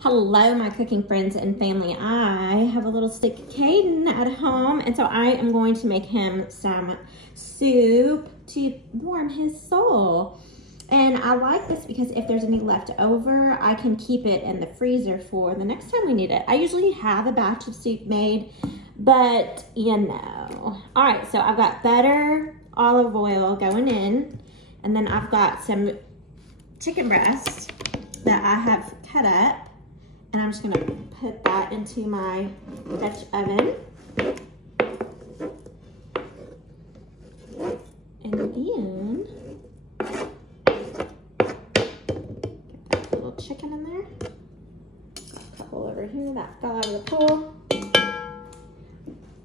Hello, my cooking friends and family. I have a little stick Caden at home, and so I am going to make him some soup to warm his soul. And I like this because if there's any left over, I can keep it in the freezer for the next time we need it. I usually have a batch of soup made, but you know. All right, so I've got butter, olive oil going in, and then I've got some chicken breast that I have cut up. And I'm just gonna put that into my Dutch oven. And then, get that little chicken in there. A couple over here that fell out of the pool.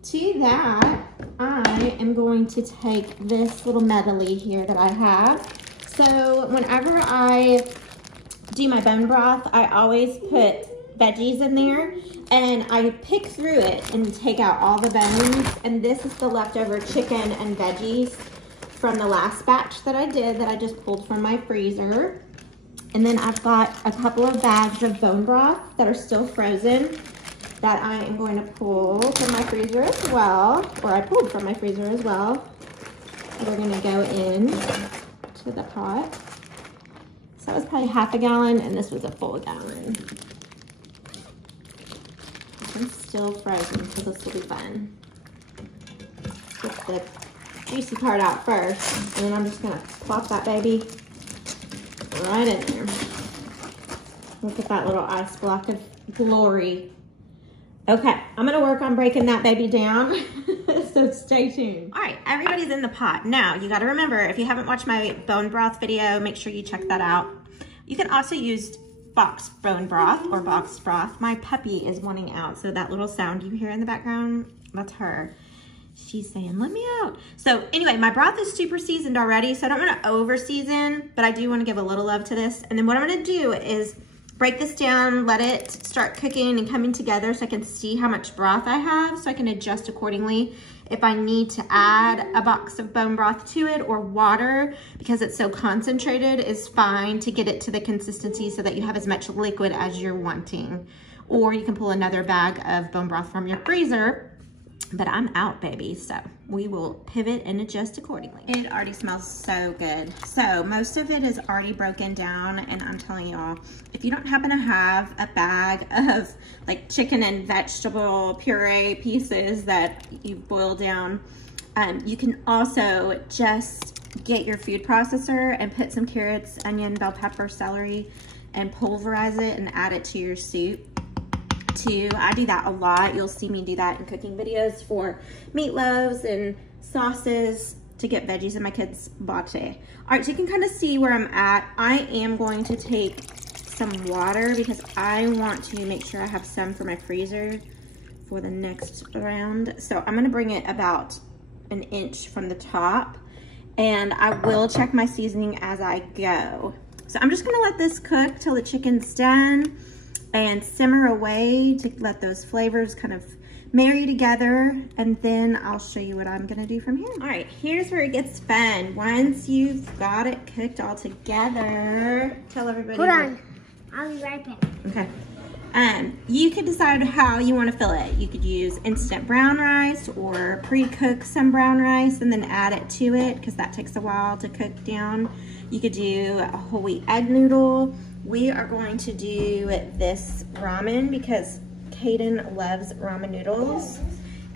To that, I am going to take this little medley here that I have. So whenever I do my bone broth, I always put veggies in there, and I pick through it and take out all the bones. And this is the leftover chicken and veggies from the last batch that I did that I just pulled from my freezer. And then I've got a couple of bags of bone broth that are still frozen that I am going to pull from my freezer as well, or I pulled from my freezer as well. We're gonna go in to the pot. So that was probably half a gallon, and this was a full gallon. I'm still frozen, so this will be fun. Let's get the juicy part out first, and then I'm just gonna plop that baby right in there. Look at that little ice block of glory. Okay, I'm gonna work on breaking that baby down, so stay tuned. All right, everybody's in the pot. Now, you gotta remember, if you haven't watched my bone broth video, make sure you check that out. You can also use boxed bone broth or boxed broth. My puppy is wanting out, so that little sound you hear in the background, that's her. She's saying, let me out. So anyway, my broth is super seasoned already, so I don't want to over season, but I do want to give a little love to this. And then what I'm going to do is break this down, let it start cooking and coming together so I can see how much broth I have, so I can adjust accordingly if I need to add a box of bone broth to it, or water, because it's so concentrated, is fine to get it to the consistency so that you have as much liquid as you're wanting. Or you can pull another bag of bone broth from your freezer, but I'm out, baby, so we will pivot and adjust accordingly. It already smells so good. So most of it is already broken down, and I'm telling y'all, if you don't happen to have a bag of like chicken and vegetable puree pieces that you boil down, you can also just get your food processor and put some carrots, onion, bell pepper, celery, and pulverize it and add it to your soup too. I do that a lot. You'll see me do that in cooking videos for meatloaves and sauces to get veggies in my kids' latte. All right, so you can kind of see where I'm at. I am going to take some water because I want to make sure I have some for my freezer for the next round. So I'm gonna bring it about an inch from the top, and I will check my seasoning as I go. So I'm just gonna let this cook till the chicken's done and simmer away to let those flavors kind of marry together, and then I'll show you what I'm gonna do from here. All right, here's where it gets fun. Once you've got it cooked all together, tell everybody. Hold on, I'll be right back. Okay. You could decide how you want to fill it. You could use instant brown rice or pre-cook some brown rice and then add it to it, because that takes a while to cook down. You could do a whole wheat egg noodle. We are going to do this ramen because Caden loves ramen noodles.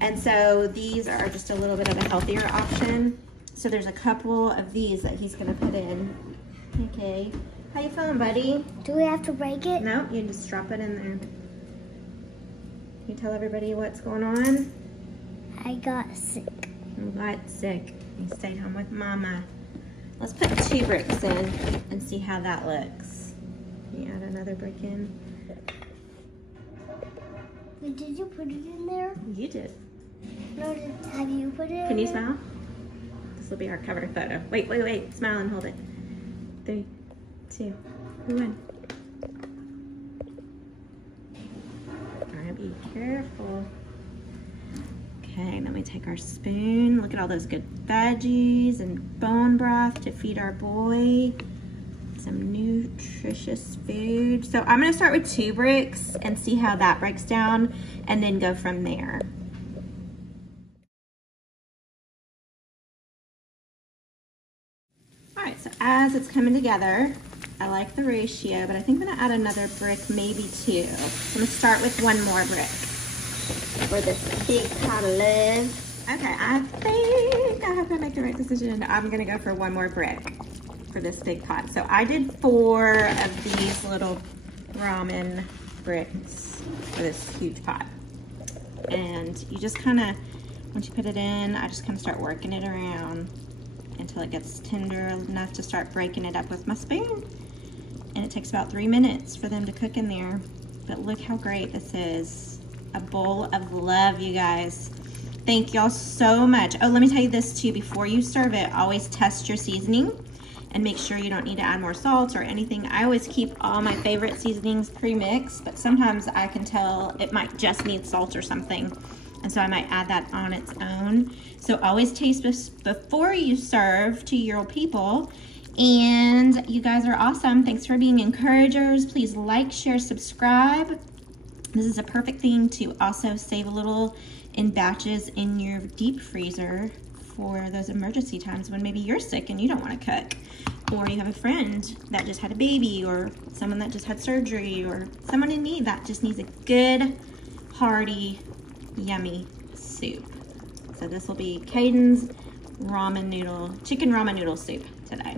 And so these are just a little bit of a healthier option. So there's a couple of these that he's gonna put in. Okay, how you feeling, buddy? Do we have to break it? No, you just drop it in there. Can you tell everybody what's going on? I got sick. You got sick. You stayed home with mama. Let's put 2 bricks in and see how that looks. Can you add another brick in? Wait, did you put it in there? You did. No, have you put it in Can you there? smile? This will be our cover photo. Wait, wait, wait. Smile and hold it. 3, 2, 1. All right, be careful. Okay, then we take our spoon. Look at all those good veggies and bone broth to feed our boy. some nutritious food. So I'm gonna start with 2 bricks and see how that breaks down and then go from there. All right, so as it's coming together, I like the ratio, but I think I'm gonna add another brick, maybe 2. So I'm gonna start with 1 more brick for this big pot of love. Okay, I think I have to make the right decision. I'm gonna go for 1 more brick for this big pot. So I did 4 of these little ramen bricks for this huge pot. And you just kind of, once you put it in, I just kind of start working it around until it gets tender enough to start breaking it up with my spoon. And it takes about 3 minutes for them to cook in there. But look how great this is. A bowl of love, you guys. Thank y'all so much. Oh, let me tell you this too, before you serve it, always test your seasoning and make sure you don't need to add more salt or anything. I always keep all my favorite seasonings pre-mixed, but sometimes I can tell it might just need salt or something. And so I might add that on its own. So always taste this before you serve to your people. And you guys are awesome. Thanks for being encouragers. Please like, share, subscribe. This is a perfect thing to also save a little in batches in your deep freezer for those emergency times when maybe you're sick and you don't want to cook, or you have a friend that just had a baby, or someone that just had surgery, or someone in need that just needs a good, hearty, yummy soup. So this will be Caden's chicken ramen noodle soup today.